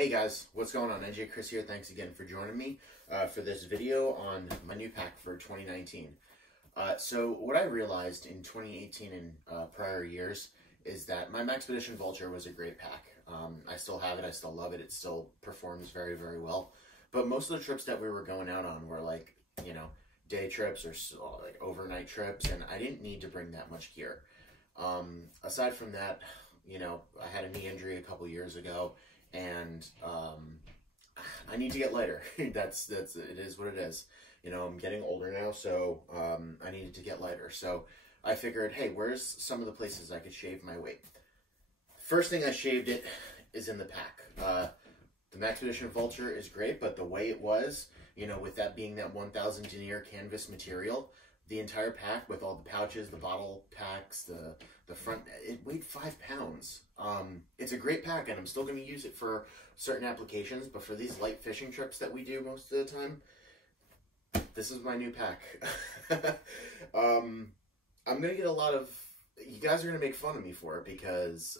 Hey guys, what's going on? NJ Chris here. Thanks again for joining me for this video on my new pack for 2019. So what I realized in 2018 and prior years is that my Maxpedition Vulture was a great pack. I still have it. I still love it. It still performs very, very well. But most of the trips that we were going out on were like, you know, day trips or like overnight trips, and I didn't need to bring that much gear. Aside from that, you know, I had a knee injury a couple years ago, and I need to get lighter. It is what it is. You know, I'm getting older now, so I needed to get lighter. So I figured, hey, where's some of the places I could shave my weight? First thing I shaved it is in the pack. The Maxpedition Vulture is great, but the way it was, you know, with that being that 1000 denier canvas material, the entire pack with all the pouches, the bottle packs, the front, it weighed 5 pounds. It's a great pack, and I'm still going to use it for certain applications, but for these light fishing trips that we do most of the time, this is my new pack. I'm going to get a lot of, you guys are going to make fun of me for it because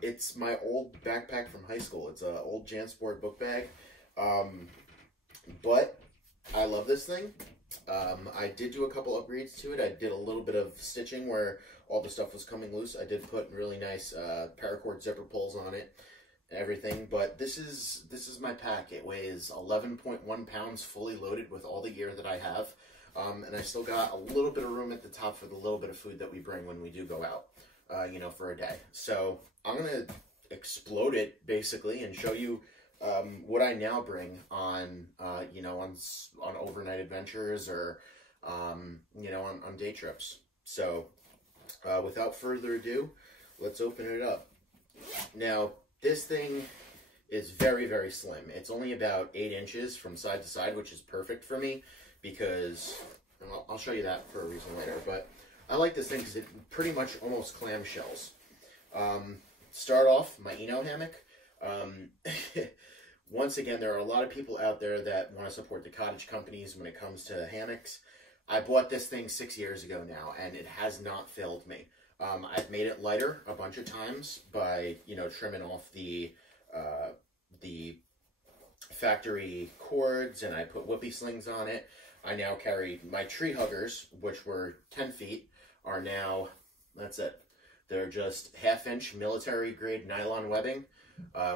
it's my old backpack from high school. It's an old JanSport book bag, but I love this thing. I did do a couple upgrades to it. I did a little bit of stitching where all the stuff was coming loose. I did put really nice paracord zipper pulls on it and everything, but this is my pack. It weighs 11.1 pounds fully loaded with all the gear that I have, and I still got a little bit of room at the top for the little bit of food that we bring when we do go out, you know, for a day. So I'm gonna explode it basically and show you what I now bring on, you know, on overnight adventures or, you know, on day trips. So, without further ado, let's open it up. Now, this thing is very, very slim. It's only about 8 inches from side to side, which is perfect for me because, I'll show you that for a reason later, but I like this thing because it pretty much almost clamshells. Start off, my Hammock. Once again, there are a lot of people out there that want to support the cottage companies when it comes to hammocks. I bought this thing 6 years ago now, and it has not failed me. I've made it lighter a bunch of times by, you know, trimming off the factory cords, and I put whoopee slings on it. I now carry my tree huggers, which were 10 feet, are now, that's it. They're just 1/2 inch military grade nylon webbing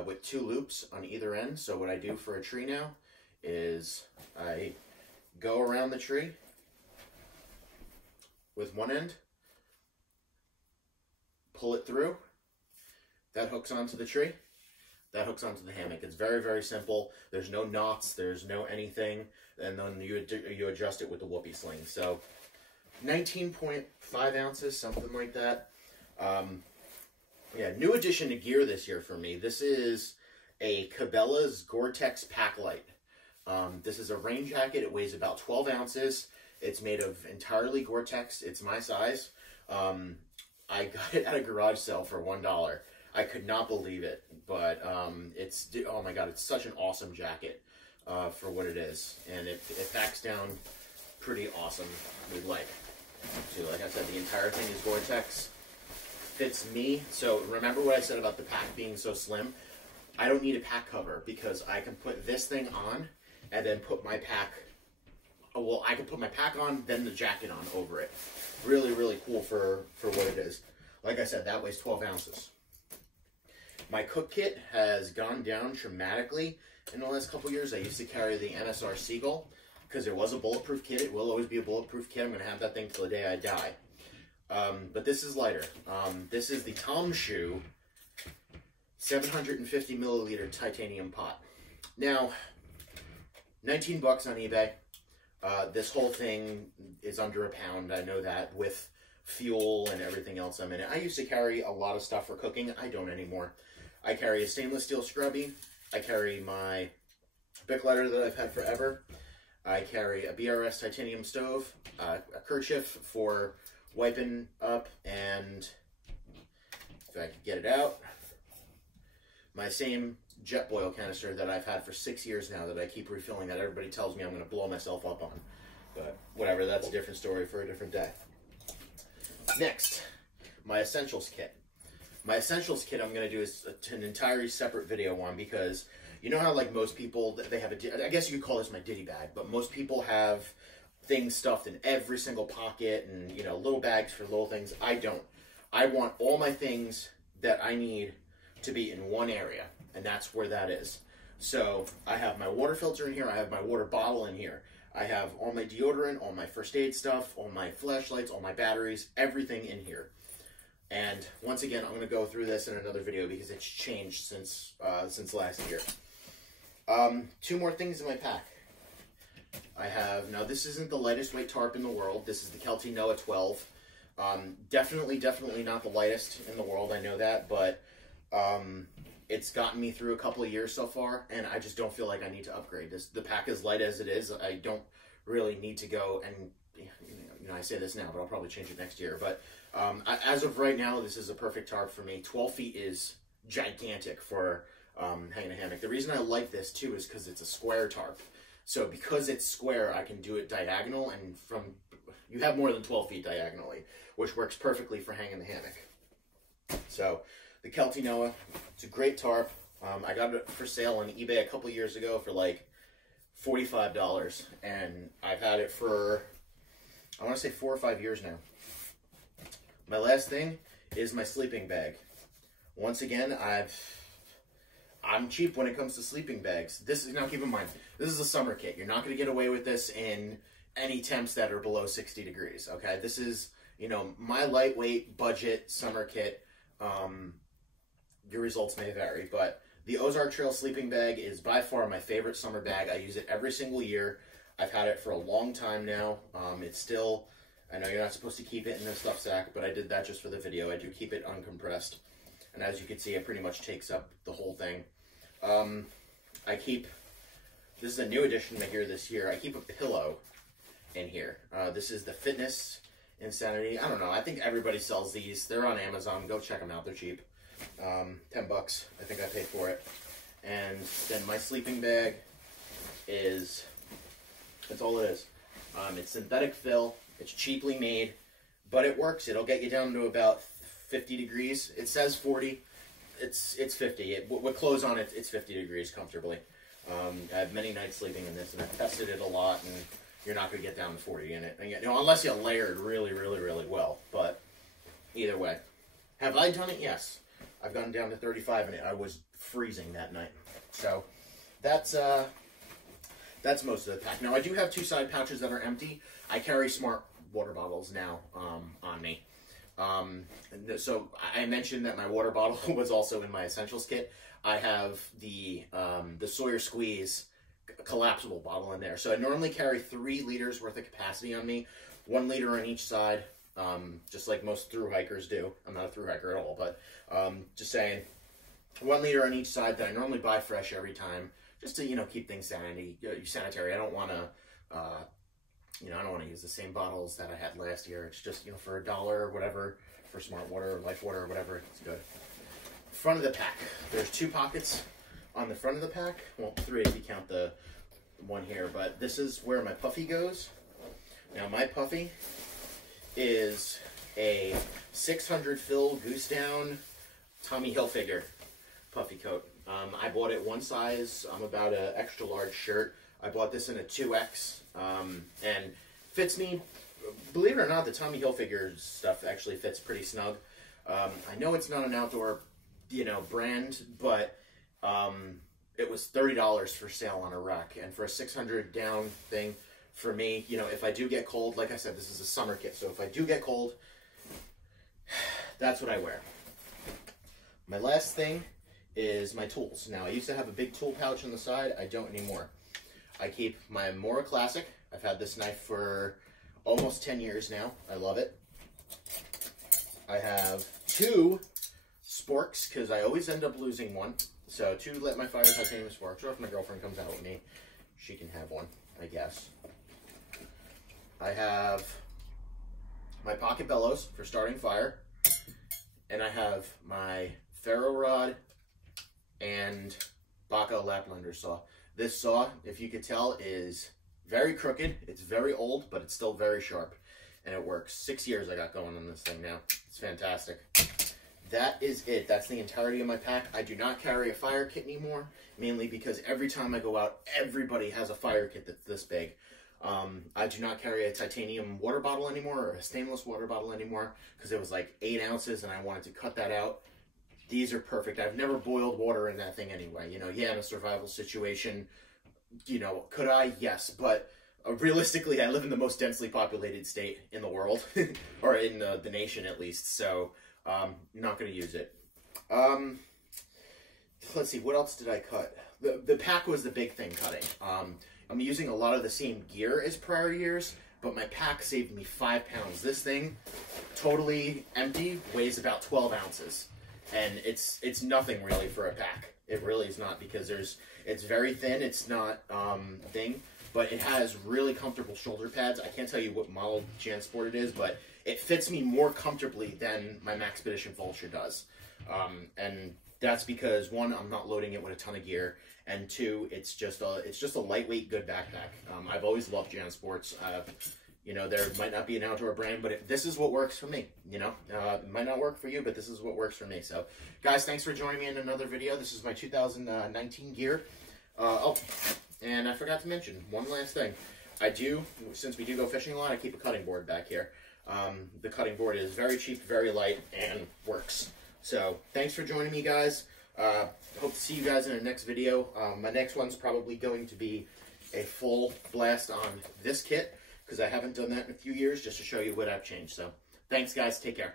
with 2 loops on either end. So what I do for a tree now is I go around the tree with one end, pull it through, that hooks onto the tree, that hooks onto the hammock. It's very, very simple. There's no knots, there's no anything, and then you adjust it with the whoopee sling. So 19.5 ounces, something like that. Yeah, new addition to gear this year for me. This is a Cabela's Gore-Tex Pack Light. This is a rain jacket. It weighs about 12 ounces. It's made of entirely Gore-Tex. It's my size. I got it at a garage sale for $1. I could not believe it, but oh my god, it's such an awesome jacket for what it is, and it packs down pretty awesome with light. So like I said, the entire thing is Gore-Tex. Fits me. So remember what I said about the pack being so slim? I don't need a pack cover because I can put this thing on and then put my pack, well, I can put my pack on, then the jacket on over it. Really, really cool for what it is. Like I said, that weighs 12 ounces. My cook kit has gone down dramatically in the last couple years. I used to carry the NSR Seagull because it was a bulletproof kit. It will always be a bulletproof kit. I'm going to have that thing till the day I die. But this is lighter. This is the Tom Shoe 750 milliliter titanium pot. Now, 19 bucks on eBay. This whole thing is under £1. I know that, with fuel and everything else I'm in it. I used to carry a lot of stuff for cooking. I don't anymore. I carry a stainless steel scrubby. I carry my Bic lighter that I've had forever. I carry a BRS titanium stove, a kerchief for wiping up, and if I could get it out, my same jet boil canister that I've had for 6 years now that I keep refilling, that everybody tells me I'm going to blow myself up on. But whatever, that's a different story for a different day. Next, my essentials kit. My essentials kit I'm going to do is an entirely separate video on, because you know how like most people, they have I guess you could call this my ditty bag, but most people have things stuffed in every single pocket and, you know, little bags for little things. I don't. I want all my things that I need to be in one area, and that's where that is. So I have my water filter in here, I have my water bottle in here, I have all my deodorant, all my first aid stuff, all my flashlights, all my batteries, everything in here. And once again, I'm going to go through this in another video because it's changed since last year. 2 more things in my pack. I have, now this isn't the lightest weight tarp in the world. This is the Kelty Noah 12. Definitely not the lightest in the world, I know that, but it's gotten me through a couple of years so far, and I just don't feel like I need to upgrade. The pack is light as it is. I don't really need to go and, you know, I say this now, but I'll probably change it next year. But as of right now, this is a perfect tarp for me. 12 feet is gigantic for hanging a hammock. The reason I like this, too, is because it's a square tarp. So because it's square, I can do it diagonal, and you have more than 12 feet diagonally, which works perfectly for hanging the hammock. So the Kelty Noah, it's a great tarp. I got it for sale on eBay a couple years ago for like $45, and I've had it for, I want to say 4 or 5 years now. My last thing is my sleeping bag. Once again, I'm cheap when it comes to sleeping bags. This is, now keep in mind, this is a summer kit. You're not going to get away with this in any temps that are below 60 degrees, okay? This is, you know, my lightweight budget summer kit. Your results may vary, but the Ozark Trail sleeping bag is by far my favorite summer bag. I use it every single year. I've had it for a long time now. It's still, I know you're not supposed to keep it in a stuff sack, but I did that just for the video. I do keep it uncompressed. And as you can see, it pretty much takes up the whole thing. I keep, this is a new addition to here this year, I keep a pillow in here. This is the Fitness Insanity. I don't know, I think everybody sells these. They're on Amazon. Go check them out. They're cheap. 10 bucks, I think I paid for it. And then my sleeping bag is, that's all it is. It's synthetic fill. It's cheaply made, but it works. It'll get you down to about 50 degrees. It says 40. It's 50. With clothes on it, it's 50 degrees comfortably. I have many nights sleeping in this, and I've tested it a lot, and you're not going to get down to 40 in it. And, you know, unless you layered really well. But either way. Have I done it? Yes. I've gone down to 35 in it. I was freezing that night. So that's most of the pack. Now, I do have 2 side pouches that are empty. I carry smart water bottles now on me. So I mentioned that my water bottle was also in my essentials kit. I have the Sawyer Squeeze collapsible bottle in there. So I normally carry 3 liters worth of capacity on me, 1 liter on each side, just like most thru hikers do. I'm not a thru hiker at all, but just saying, 1 liter on each side that I normally buy fresh every time, just to, you know, keep things sanitary. I don't want to, you know, I don't want to use the same bottles that I had last year. It's just, you know, for $1 or whatever, for Smart Water or Life Water or whatever, it's good. Front of the pack. There's 2 pockets on the front of the pack. Well, 3 if you count the one here, but this is where my puffy goes. Now, my puffy is a 600 fill Goose Down Tommy Hilfiger puffy coat. I bought it one size. I'm about an extra large shirt. I bought this in a 2X, and fits me. Believe it or not, the Tommy Hilfiger stuff actually fits pretty snug. I know it's not an outdoor, you know, brand, but it was $30 for sale on a rack, and for a 600 down thing, for me, you know, if I do get cold, like I said, this is a summer kit, so if I do get cold, that's what I wear. My last thing is my tools. Now, I used to have a big tool pouch on the side. I don't anymore. I keep my Mora Classic. I've had this knife for almost 10 years now. I love it. I have 2 sporks, because I always end up losing one. So 2 Let My Fire titanium sporks, or if my girlfriend comes out with me, she can have one, I guess. I have my pocket bellows for starting fire, and I have my ferro rod and Baca Laplander saw. This saw, if you could tell, is very crooked. It's very old, but it's still very sharp, and it works. 6 years I got going on this thing now. It's fantastic. that is it. That's the entirety of my pack. I do not carry a fire kit anymore, mainly because every time I go out, everybody has a fire kit that's this big. I do not carry a titanium water bottle anymore, or a stainless water bottle anymore, because it was like 8 ounces and I wanted to cut that out. These are perfect. I've never boiled water in that thing anyway. You know, yeah, in a survival situation, you know, could I? Yes, but realistically, I live in the most densely populated state in the world, or in the nation at least, so not going to use it. Let's see, what else did I cut? The pack was the big thing cutting. I'm using a lot of the same gear as prior years, but my pack saved me 5 pounds. This thing, totally empty, weighs about 12 ounces. And it's nothing really for a pack. It really is not, because it's very thin. It's not thing, but it has really comfortable shoulder pads. I can't tell you what model JanSport it is, but it fits me more comfortably than my Maxpedition Vulture does. And that's because, one, I'm not loading it with a ton of gear, and two, it's just a lightweight, good backpack. I've always loved JanSports. You know, there might not be an outdoor brand, but this is what works for me, you know? It might not work for you, but this is what works for me. So, guys, thanks for joining me in another video. This is my 2019 gear. Oh, and I forgot to mention one last thing. Since we do go fishing a lot, I keep a cutting board back here. The cutting board is very cheap, very light, and works. So, thanks for joining me, guys. Hope to see you guys in the next video. My next one's probably going to be a full blast on this kit, because I haven't done that in a few years, just to show you what I've changed. So, thanks, guys. Take care.